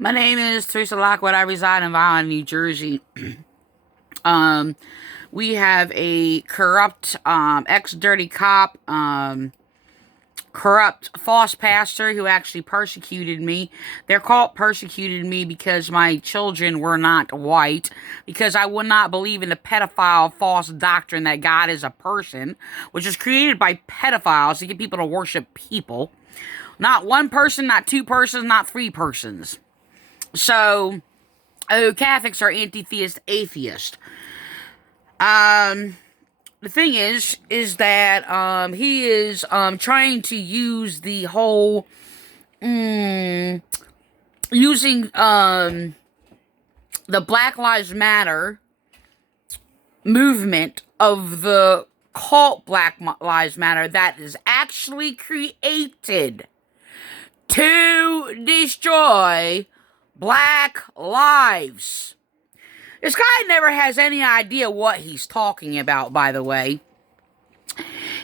My name is Teresa Lockwood. I reside in Vineland, New Jersey. Um, we have a corrupt, ex-dirty cop, corrupt false pastor who actually persecuted me. They're called persecuted me because my children were not white, because I would not believe in the pedophile false doctrine that God is a person, which was created by pedophiles to get people to worship people. Not one person, not two persons, not three persons. So, Catholics are anti-theist atheist. The thing is that, he is, trying to use the whole, using, the Black Lives Matter movement of the cult Black Lives Matter that is actually created to destroy Black lives. This guy never has any idea what he's talking about, by the way.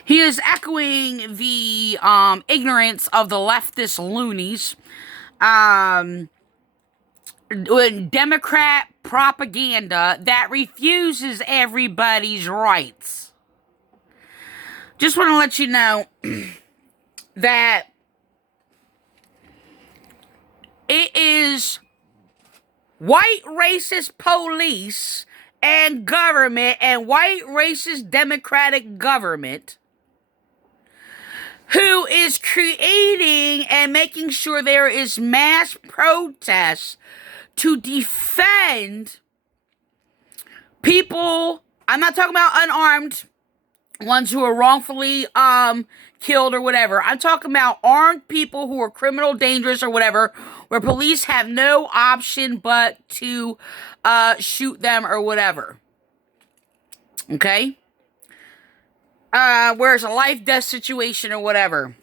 He is echoing the ignorance of the leftist loonies. Democrat propaganda that refuses everybody's rights. Just want to let you know that it is white racist police and government and white racist democratic government who is creating and making sure there is mass protests to defend people. I'm not talking about unarmed ones who are wrongfully killed or whatever. I'm talking about armed people who are criminal, dangerous, or whatever, where police have no option but to shoot them or whatever. Okay? Where it's a life-death situation or whatever.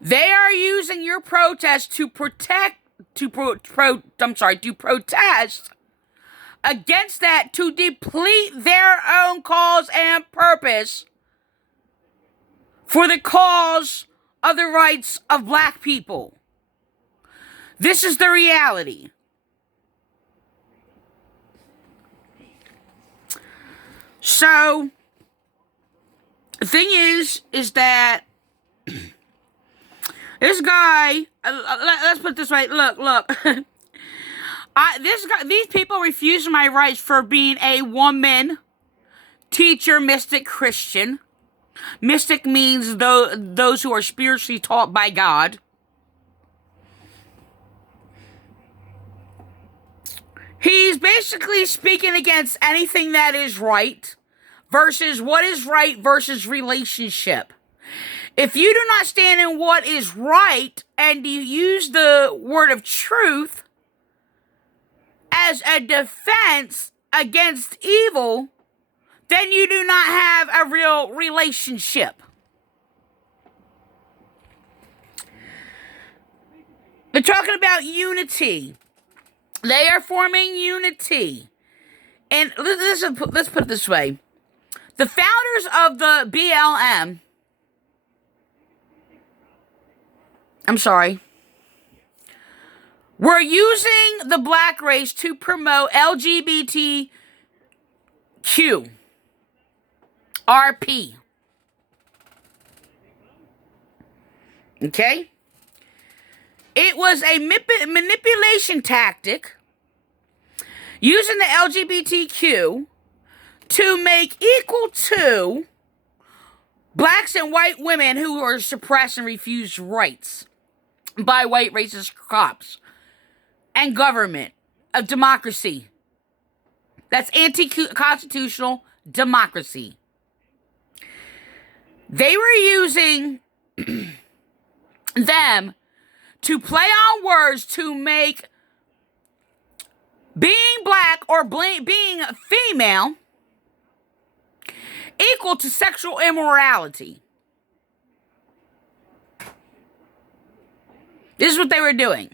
They are using your protest to protest against that, to deplete their own cause and purpose for the cause of the rights of Black people. This is the reality. So, the thing is that this guy, let's put it this way, look. These people refuse my rights for being a woman, teacher, mystic, Christian. Mystic means those who are spiritually taught by God. He's basically speaking against anything that is right versus what is right versus relationship. If you do not stand in what is right and you use the word of truth as a defense against evil, then you do not have a real relationship. They're talking about unity. They are forming unity. And let's put it this way. The founders of the BLM, we're using the black race to promote LGBTQ, RP. Okay? It was a manipulation tactic using the LGBTQ to make equal to blacks and white women who are suppressed and refused rights by white racist cops and government of democracy. That's anti-constitutional democracy. They were using them to play on words to make being black or being female equal to sexual immorality. This is what they were doing.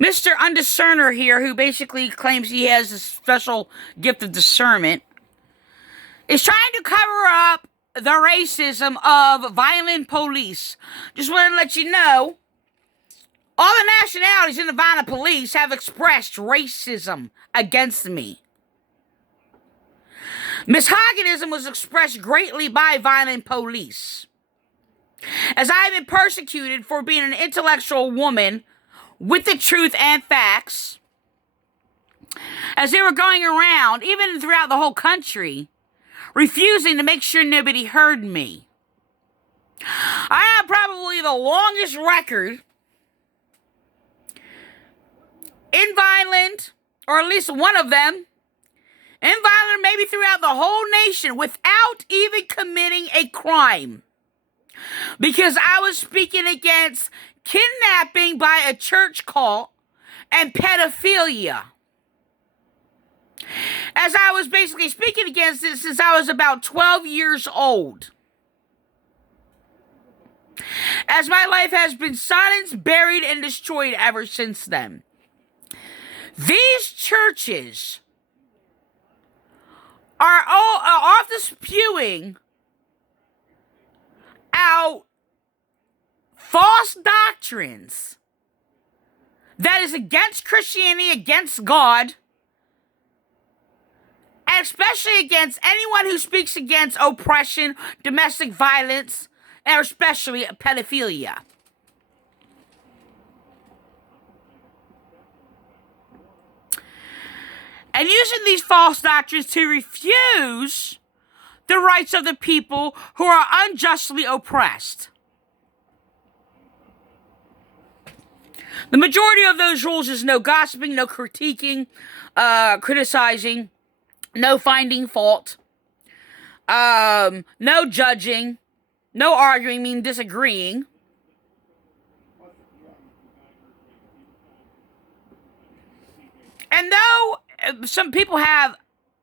Mr. Undiscerner here, who basically claims he has a special gift of discernment, is trying to cover up the racism of Vineland Police. Just want to let you know All the nationalities in the Vineland Police have expressed racism against me. Misogynism was expressed greatly by Vineland Police, as I have been persecuted for being an intellectual woman with the truth and facts, as they were going around, even throughout the whole country, refusing to make sure nobody heard me. I have probably the longest record in Vineland, or at least one of them, in Vineland, maybe throughout the whole nation, without even committing a crime. Because I was speaking against kidnapping by a church cult and pedophilia. As I was basically speaking against it since I was about 12 years old. As my life has been silenced, buried, and destroyed ever since then. These churches are often spewing out false doctrines that is against Christianity, against God, and especially against anyone who speaks against oppression, domestic violence, and especially pedophilia. And using these false doctrines to refuse the rights of the people who are unjustly oppressed. The majority of those rules is no gossiping, no critiquing, criticizing, no finding fault, no judging, no arguing, meaning disagreeing. And though some people have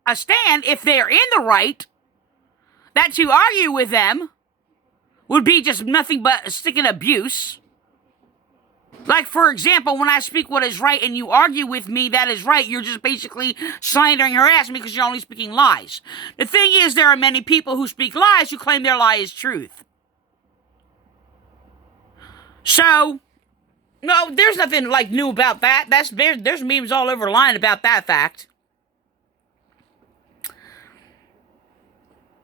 a stand, if they're in the right, that to argue with them would be just nothing but sticking abuse. Like, for example, when I speak what is right and you argue with me that is right, you're just basically slandering, harassing me because you're only speaking lies. The thing is, there are many people who speak lies who claim their lie is truth. So, no, there's nothing like new about that. There's memes all over the line about that fact.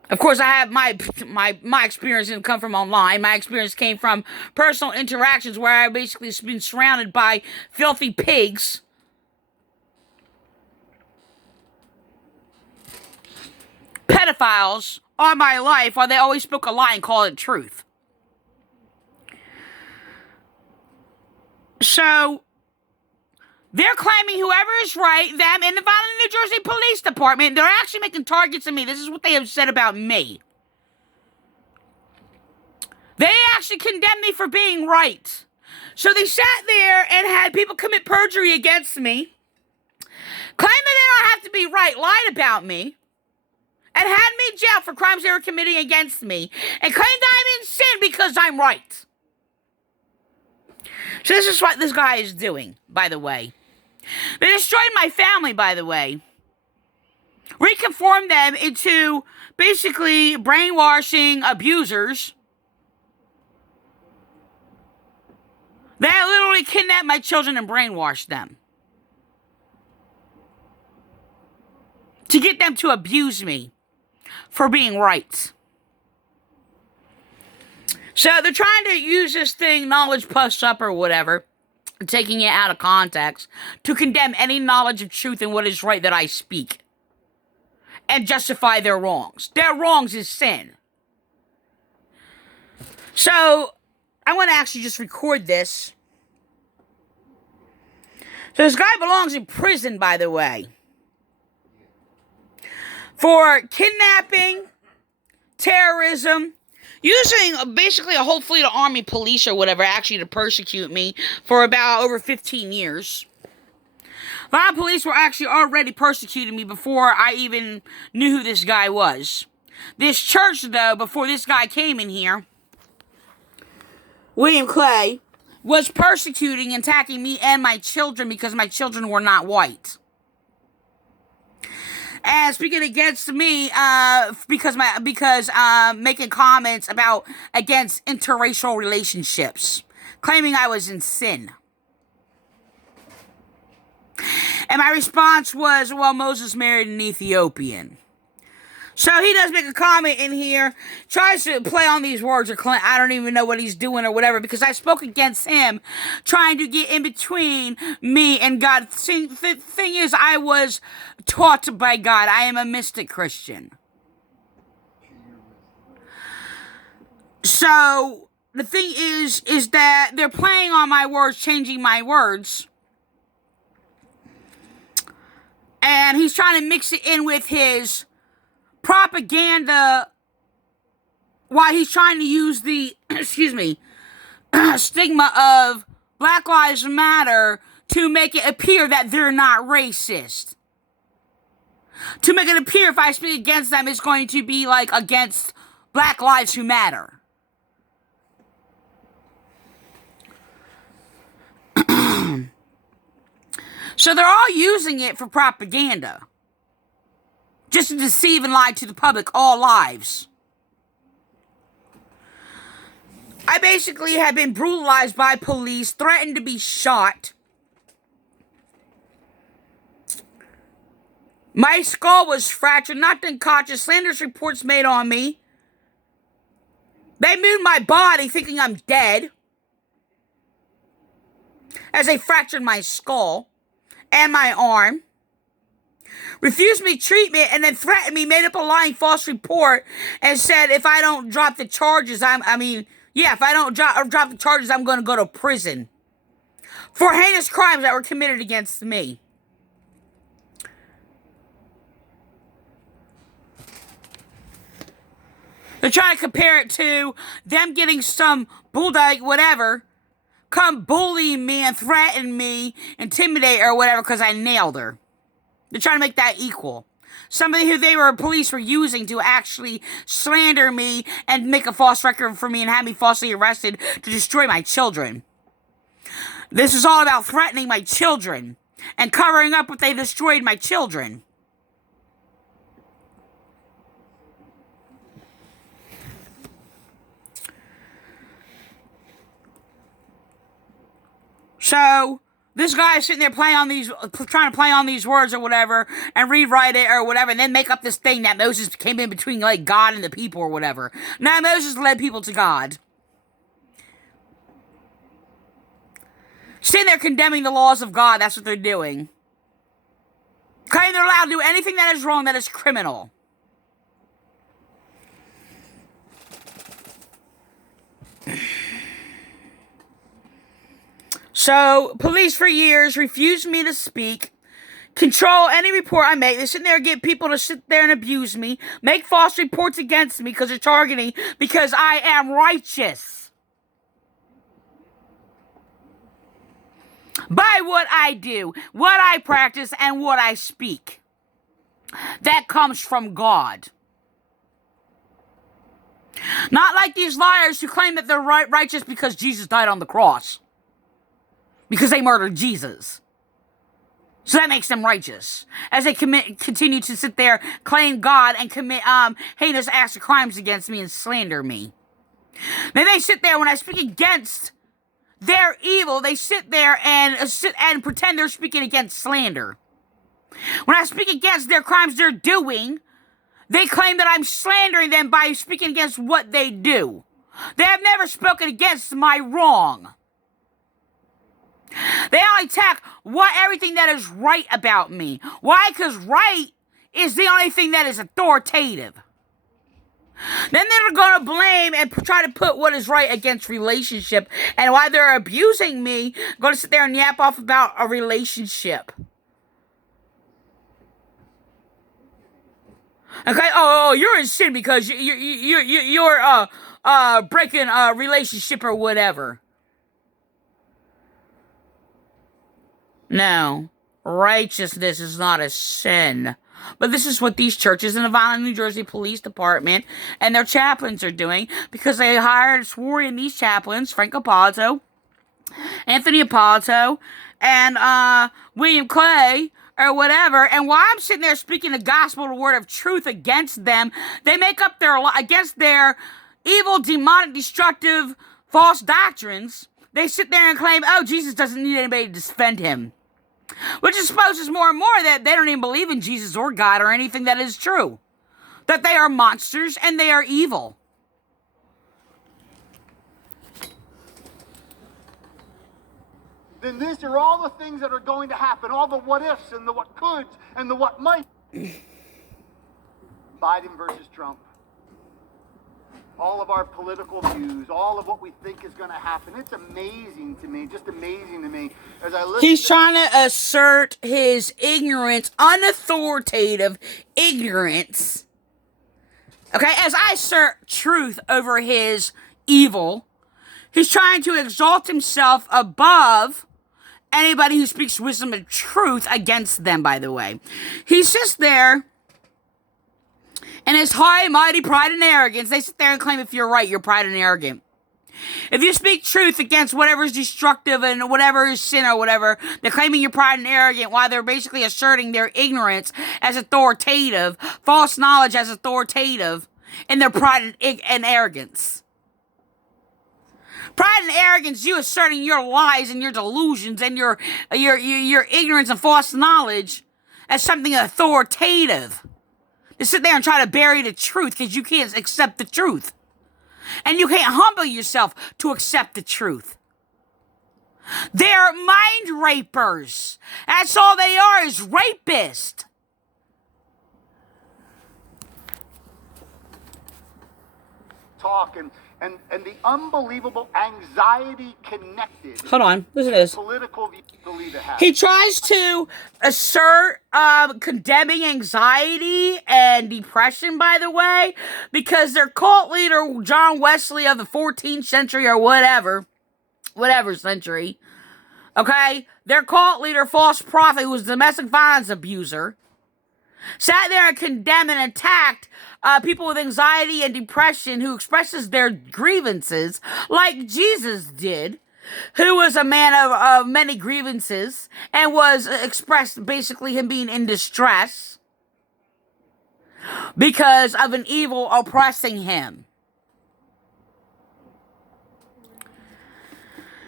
Of course, I have my experience didn't come from online. My experience came from personal interactions where I basically been surrounded by filthy pigs. Pedophiles all my life while they always spoke a lie and called it truth. So, they're claiming whoever is right, them in the Vineland, New Jersey Police Department, they're actually making targets of me. This is what they have said about me. They actually condemned me for being right. So they sat there and had people commit perjury against me, claim that they don't have to be right, lied about me, and had me jailed for crimes they were committing against me, and claimed I'm in sin because I'm right. So this is what this guy is doing, by the way. They destroyed my family, by the way. Reconformed them into basically brainwashing abusers. They literally kidnapped my children and brainwashed them. To get them to abuse me for being right. So they're trying to use this thing, knowledge puffs up or whatever, taking it out of context, to condemn any knowledge of truth and what is right that I speak. And justify their wrongs. Their wrongs is sin. So, I want to actually just record this. So this guy belongs in prison, by the way. For kidnapping, terrorism, using basically a whole fleet of army police or whatever actually to persecute me for about over 15 years. Vineland police were actually already persecuting me before I even knew who this guy was. This church, though, before this guy came in here, William Clay, was persecuting and attacking me and my children because my children were not white. And speaking against me, because making comments about against interracial relationships, claiming I was in sin. And my response was, well, Moses married an Ethiopian. So he does make a comment in here, tries to play on these words, or I don't even know what he's doing or whatever, because I spoke against him, trying to get in between me and God. See, the thing is, I was taught by God. I am a mystic Christian. So the thing is that they're playing on my words, changing my words. And he's trying to mix it in with his propaganda while he's trying to use the, stigma of Black Lives Matter to make it appear that they're not racist. To make it appear if I speak against them, it's going to be like against Black Lives Who Matter. So they're all using it for propaganda. Just to deceive and lie to the public, all lives. I basically had been brutalized by police, threatened to be shot. My skull was fractured, knocked unconscious, slanderous reports made on me. They moved my body thinking I'm dead, as they fractured my skull and my arm. Refused me treatment and then threatened me, made up a lying false report and said if I don't drop the charges, if I don't drop the charges, I'm going to go to prison for heinous crimes that were committed against me. They're trying to compare it to them getting some bulldog, whatever, come bully me and threaten me, intimidate her or whatever because I nailed her. They're trying to make that equal. Somebody who police were using to actually slander me and make a false record for me and have me falsely arrested to destroy my children. This is all about threatening my children and covering up what they destroyed my children. So this guy is sitting there trying to play on these words or whatever, and rewrite it or whatever, and then make up this thing that Moses came in between like God and the people or whatever. Now Moses led people to God. Sitting there condemning the laws of God, that's what they're doing. Claiming they're allowed to do anything that is wrong, that is criminal. So, police for years refused me to speak, control any report I make. They sit there and get people to sit there and abuse me, make false reports against me because they're targeting, because I am righteous. By what I do, what I practice, and what I speak. That comes from God. Not like these liars who claim that they're righteous because Jesus died on the cross. Because they murdered Jesus. So that makes them righteous. As they continue to sit there, claim God, and commit heinous acts of crimes against me and slander me. Then they sit there, when I speak against their evil, they sit there and pretend they're speaking against slander. When I speak against their crimes they're doing, they claim that I'm slandering them by speaking against what they do. They have never spoken against my wrong. They only attack everything that is right about me. Why? Because right is the only thing that is authoritative. Then they're going to blame and try to put what is right against relationship. And while they're abusing me, going to sit there and yap off about a relationship. Okay, you're in sin because you're breaking a relationship or whatever. No, righteousness is not a sin. But this is what these churches in the Vineland, New Jersey Police Department and their chaplains are doing, because they swore in these chaplains, Frank Appolito, Anthony Appolito, and William Clay, or whatever. And while I'm sitting there speaking the gospel, the word of truth against them, they make up against their evil, demonic, destructive, false doctrines. They sit there and claim, Jesus doesn't need anybody to defend him. Which exposes more and more that they don't even believe in Jesus or God or anything that is true. That they are monsters and they are evil. Then these are all the things that are going to happen, all the what ifs and the what coulds and the what might. Biden versus Trump. All of our political views, all of what we think is going to happen. It's amazing to me, just amazing to me. As I listen, he's trying to assert his ignorance, unauthoritative ignorance. Okay, as I assert truth over his evil, he's trying to exalt himself above anybody who speaks wisdom and truth against them, by the way. He's just there in his high, mighty pride and arrogance. They sit there and claim if you're right, you're pride and arrogant. If you speak truth against whatever is destructive and whatever is sin or whatever, they're claiming you're pride and arrogant while they're basically asserting their ignorance as authoritative, false knowledge as authoritative, and their pride and arrogance. Pride and arrogance, you asserting your lies and your delusions and your ignorance and false knowledge as something authoritative. To sit there and try to bury the truth because you can't accept the truth. And you can't humble yourself to accept the truth. They're mind rapers. That's all they are, is rapists. talk and the unbelievable anxiety connected. Hold on, listen to this. Political views believe it has. He tries to assert condemning anxiety and depression, by the way, because their cult leader, John Wesley of the 14th century or whatever century, okay, their cult leader, false prophet, who was a domestic violence abuser, sat there and condemned and attacked people with anxiety and depression who expresses their grievances like Jesus did, who was a man of many grievances and was expressed basically him being in distress because of an evil oppressing him.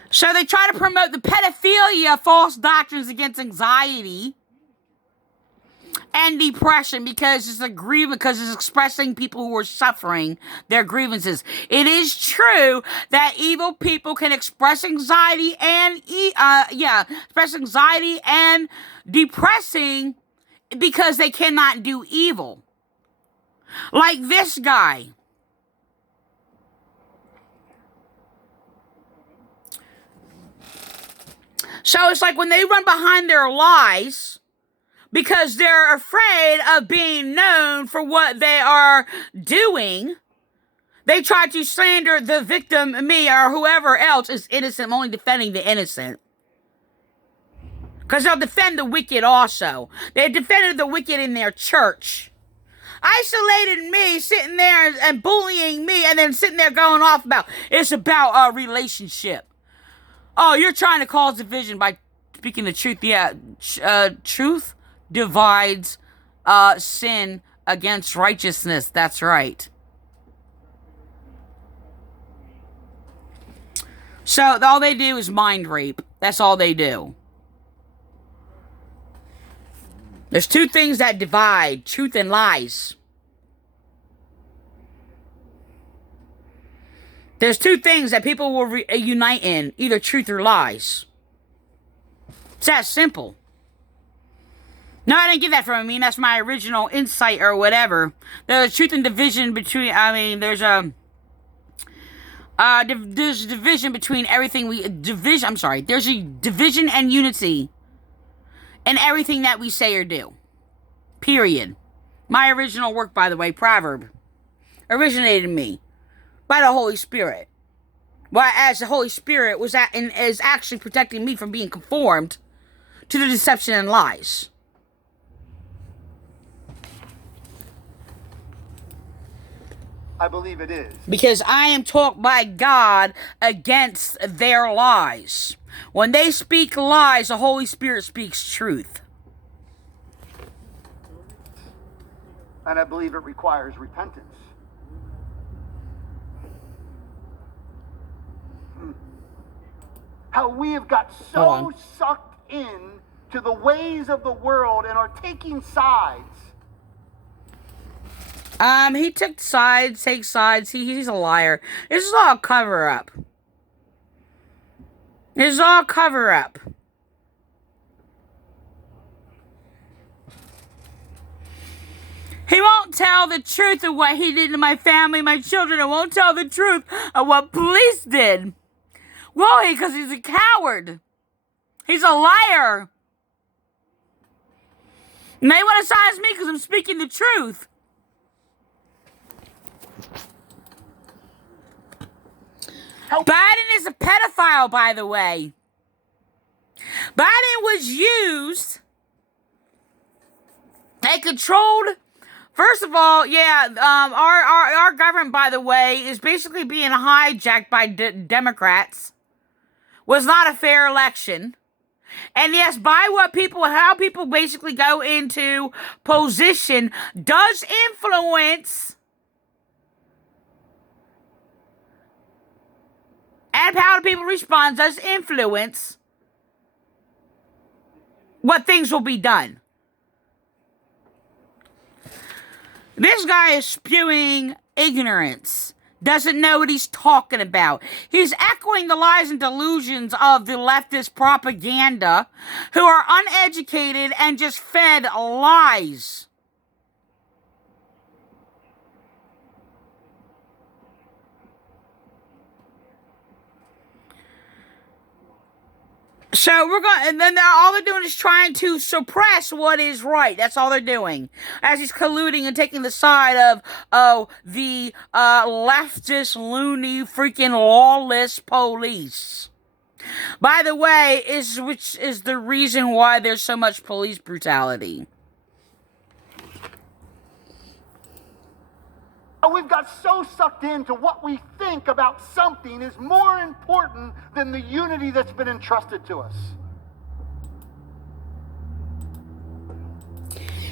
So they try to promote the pedophilia, false doctrines against anxiety and depression because it's because it's expressing people who are suffering their grievances. It is true that evil people can express anxiety and depressing because they cannot do evil. Like this guy. So it's like when they run behind their lies because they're afraid of being known for what they are doing, they try to slander the victim, me, or whoever else is innocent, only defending the innocent. Because they'll defend the wicked also. They defended the wicked in their church. Isolated me, sitting there and bullying me, and then sitting there going off about, it's about our relationship. Oh, you're trying to cause division by speaking the truth. Yeah, truth divides sin against righteousness. That's right. So all they do is mind rape. That's all they do. There's two things that divide, truth and lies. There's two things that people will unite in, either truth or lies. It's that simple. No, I didn't get that from him. I mean, that's my original insight or whatever. There's truth and division between, there's division between everything there's a division and unity in everything that we say or do. Period. My original work, by the way, proverb, originated in me by the Holy Spirit. Well, as the Holy Spirit is actually protecting me from being conformed to the deception and lies. I believe it is. Because I am taught by God against their lies. When they speak lies, the Holy Spirit speaks truth. And I believe it requires repentance. How we have got so sucked in to the ways of the world and are taking sides. He took sides, takes sides. He's a liar. This is all cover up. This is all cover up. He won't tell the truth of what he did to my family, my children, and won't tell the truth of what police did. Why? Because he's a coward. He's a liar. And they want to silence me because I'm speaking the truth. Biden is a pedophile, by the way. Biden was used and controlled. First of all, yeah, our government, by the way, is basically being hijacked by Democrats. Was not a fair election. And yes, by how people basically go into position does influence, and how people respond does influence what things will be done. This guy is spewing ignorance. Doesn't know what he's talking about. He's echoing the lies and delusions of the leftist propaganda who are uneducated and just fed lies. So we're going, and then all they're doing is trying to suppress what is right. That's all they're doing. As he's colluding and taking the side of the leftist, loony, freaking lawless police. By the way, which is the reason why there's so much police brutality. We've got so sucked into what we think about something is more important than the unity that's been entrusted to us.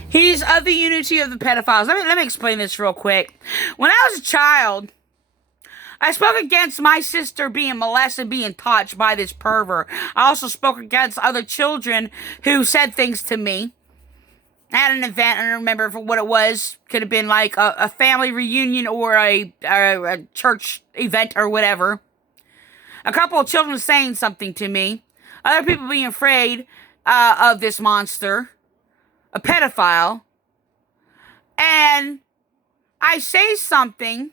He's of the unity of the pedophiles. Let me explain this real quick. When I was a child, I spoke against my sister being molested, being touched by this pervert. I also spoke against other children who said things to me. At an event, I don't remember what it was. Could have been like a family reunion or a church event or whatever. A couple of children saying something to me. Other people being afraid of this monster. A pedophile. And I say something.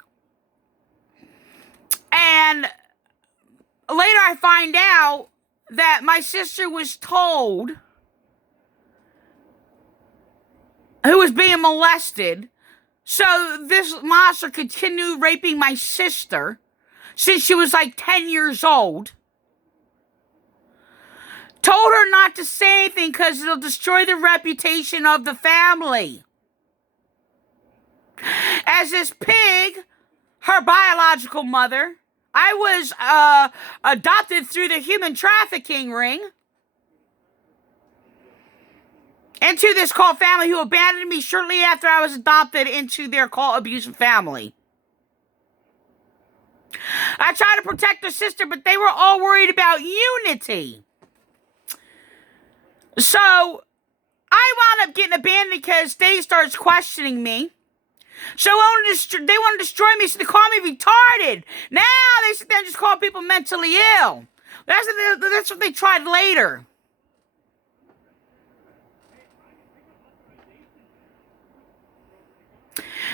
And later I find out that my sister was told, who was being molested, so this monster continued raping my sister since she was like 10 years old. Told her not to say anything because it'll destroy the reputation of the family. As this pig, her biological mother, I was adopted through the human trafficking ring into this cult family who abandoned me shortly after I was adopted into their cult abusive family. I tried to protect her sister, but they were all worried about unity. So, I wound up getting abandoned because they started questioning me. So, they want to destroy me, so they call me retarded. Now, they sit there and just call people mentally ill. That's what they tried later.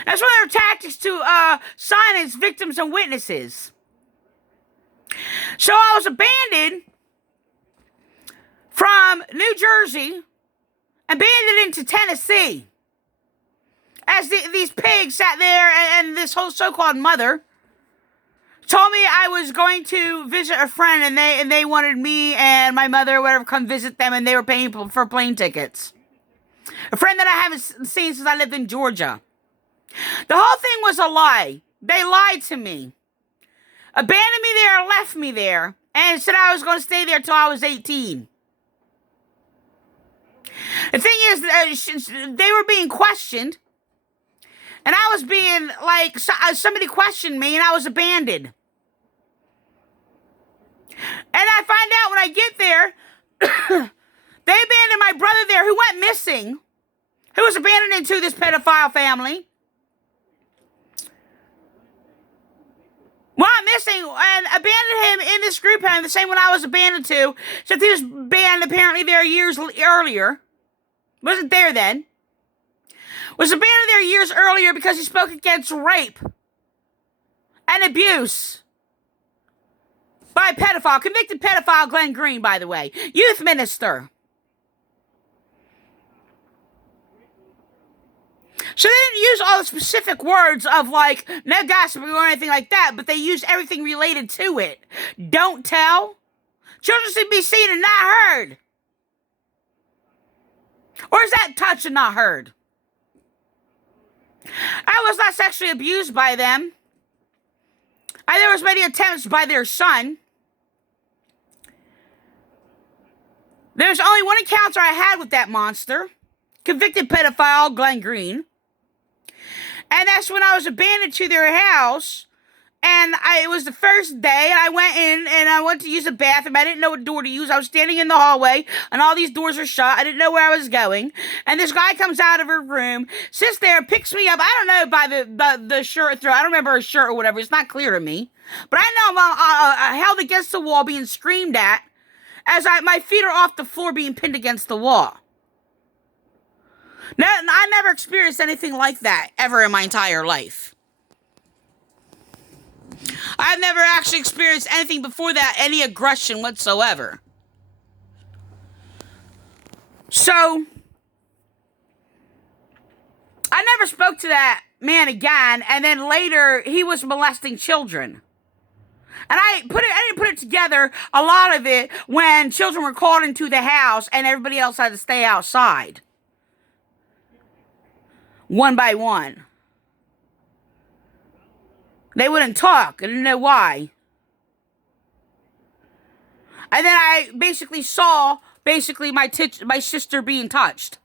That's one of their tactics to silence victims and witnesses. So I was abandoned from New Jersey, abandoned into Tennessee. As these pigs sat there and this whole so-called mother told me I was going to visit a friend and they wanted me and my mother or whatever come visit them, and they were paying for plane tickets. A friend that I haven't seen since I lived in Georgia. The whole thing was a lie. They lied to me. Abandoned me there, left me there, and said I was going to stay there till I was 18. The thing is, they were being questioned, and I was being, like, somebody questioned me, and I was abandoned. And I find out when I get there, they abandoned my there who went missing, who was abandoned into this pedophile family. Well, I'm missing and abandoned him in this group home, the same one I was abandoned to, since he was banned apparently there years earlier. Wasn't there then. Was abandoned there years earlier because he spoke against rape and abuse by a pedophile, convicted pedophile Glenn Green, by the way, youth minister. So they didn't use all the specific words of like no gossiping or anything like that, but they used everything related to it. Don't tell. Children should be seen and not heard. Or is that touched and not heard? I was not sexually abused by them. There was many attempts by their son. There's only one encounter I had with that monster. Convicted pedophile Glenn Green. And that's when I was abandoned to their house. And it was the first day, and I went in, and I went to use the bathroom. I didn't know what door to use. I was standing in the hallway, and all these doors are shut. I didn't know where I was going. And this guy comes out of her room, sits there, picks me up. I don't know by the shirt throw. I don't remember her shirt or whatever. It's not clear to me. But I know I'm held against the wall, being screamed at, as my feet are off the floor, being pinned against the wall. No, I never experienced anything like that ever in my entire life. I've never actually experienced anything before that, any aggression whatsoever. So, I never spoke to that man again, and then later, he was molesting children. And I didn't put it together, a lot of it, when children were called into the house, and everybody else had to stay outside. One by one. They wouldn't talk. I didn't know why. And then I basically saw, my sister being touched.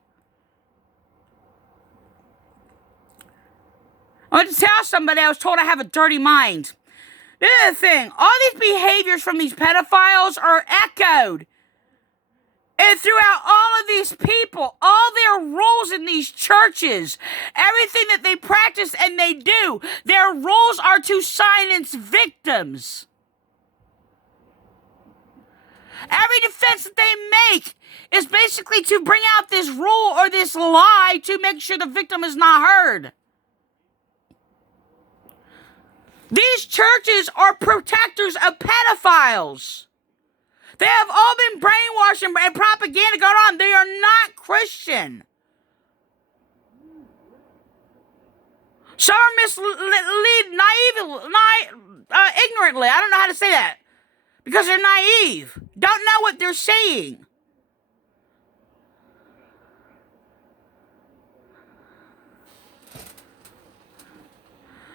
I went to tell somebody, I was told I have a dirty mind. The other thing, all these behaviors from these pedophiles are echoed. And throughout all of these people, all their roles in these churches, everything that they practice and they do, their roles are to silence victims. Every defense that they make is basically to bring out this rule or this lie to make sure the victim is not heard. These churches are protectors of pedophiles. They have all been brainwashed and propaganda going on. They are not Christian. Some are ignorantly. I don't know how to say that. Because they're naive. Don't know what they're saying.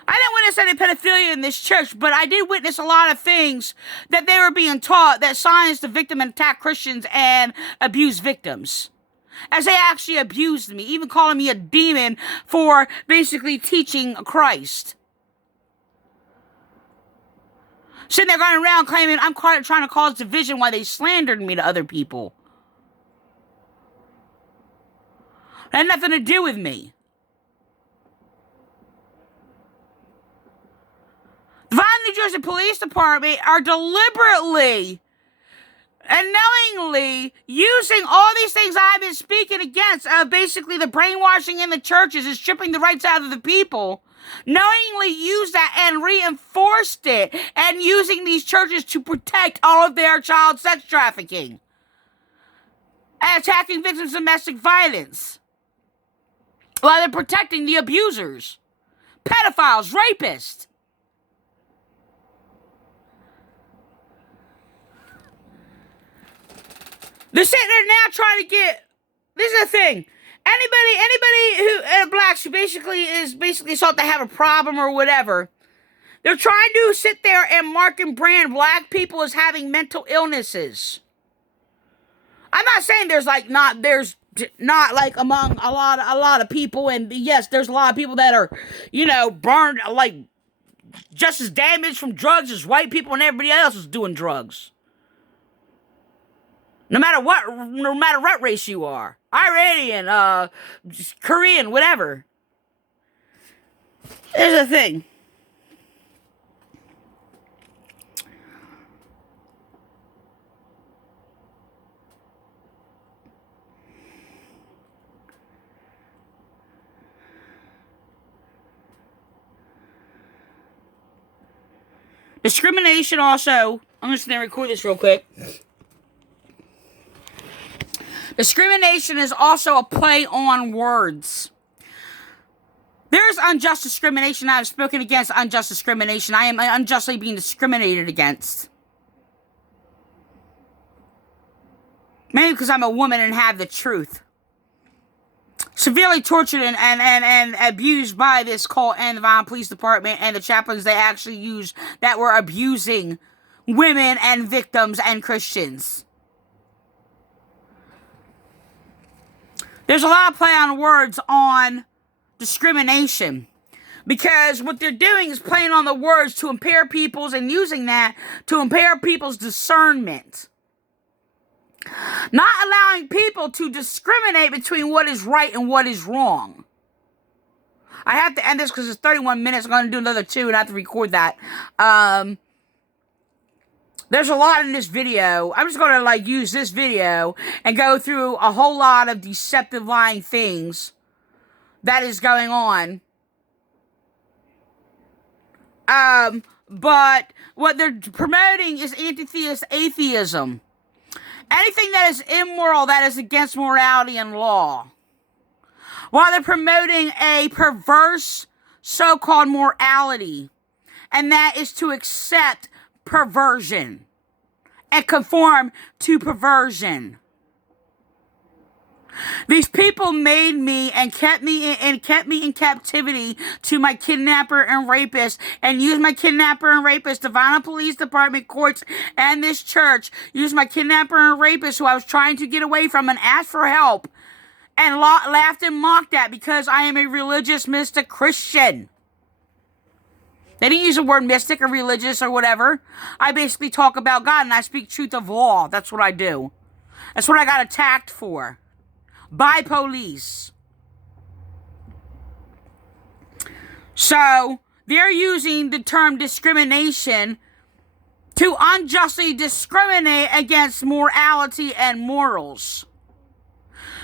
I didn't witness any pedophilia in this church, but I did witness a lot of things that they were being taught that silence the victim and attack Christians and abuse victims. As they actually abused me, even calling me a demon for basically teaching Christ. Sitting there going around claiming I'm trying to cause division while they slandered me to other people. It had nothing to do with me. The Vineland, New Jersey Police Department are deliberately and knowingly using all these things I've been speaking against, basically the brainwashing in the churches is stripping the rights out of the people, knowingly used that and reinforced it, and using these churches to protect all of their child sex trafficking and attacking victims of domestic violence while they're protecting the abusers, pedophiles, rapists. They're sitting there now trying to get, this is the thing, anybody who, blacks who basically thought they have a problem or whatever, they're trying to sit there and mark and brand black people as having mental illnesses. I'm not saying there's not like among a lot of people, and yes, there's a lot of people that are, burned, like, just as damaged from drugs as white people and everybody else is doing drugs. No matter what race you are. Iranian, Korean, whatever. Here's the thing. Discrimination also, I'm just going to record this real quick. Discrimination is also a play on words. There's unjust discrimination. I have spoken against unjust discrimination. I am unjustly being discriminated against. Maybe because I'm a woman and have the truth. Severely tortured and abused by this cult and the Vineland Police Department and the chaplains they actually used that were abusing women and victims and Christians. There's a lot of play on words on discrimination. Because what they're doing is playing on the words to impair people's and using that to impair people's discernment. Not allowing people to discriminate between what is right and what is wrong. I have to end this because it's 31 minutes. I'm going to do another 2 and I have to record that. There's a lot in this video. I'm just going to use this video and go through a whole lot of deceptive lying things that is going on. But what they're promoting is anti-theist atheism. Anything that is immoral, that is against morality and law. While they're promoting a perverse so-called morality. And that is to accept perversion. And conform to perversion. These people made me and kept me in captivity to my kidnapper and rapist, and used my kidnapper and rapist, the Vineland Police Department, courts, and this church, used my kidnapper and rapist who I was trying to get away from and asked for help, and laughed and mocked at because I am a religious mystic Christian. They didn't use the word mystic or religious or whatever. I basically talk about God and I speak truth of law. That's what I do. That's what I got attacked for. By police. So, they're using the term discrimination to unjustly discriminate against morality and morals.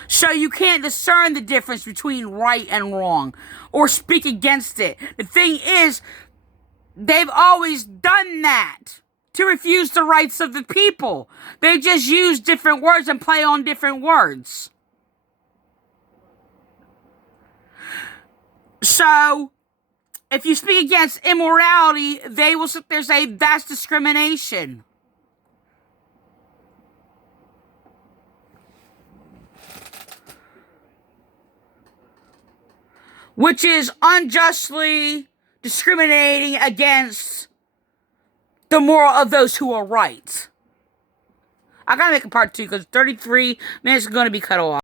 So you can't discern the difference between right and wrong or speak against it. The thing is, they've always done that to refuse the rights of the people. They just use different words and play on different words. So, if you speak against immorality, they will sit there and say, that's discrimination. Which is unjustly discriminating against the moral of those who are right. I gotta make a part 2 because 33 minutes is going to be cut off.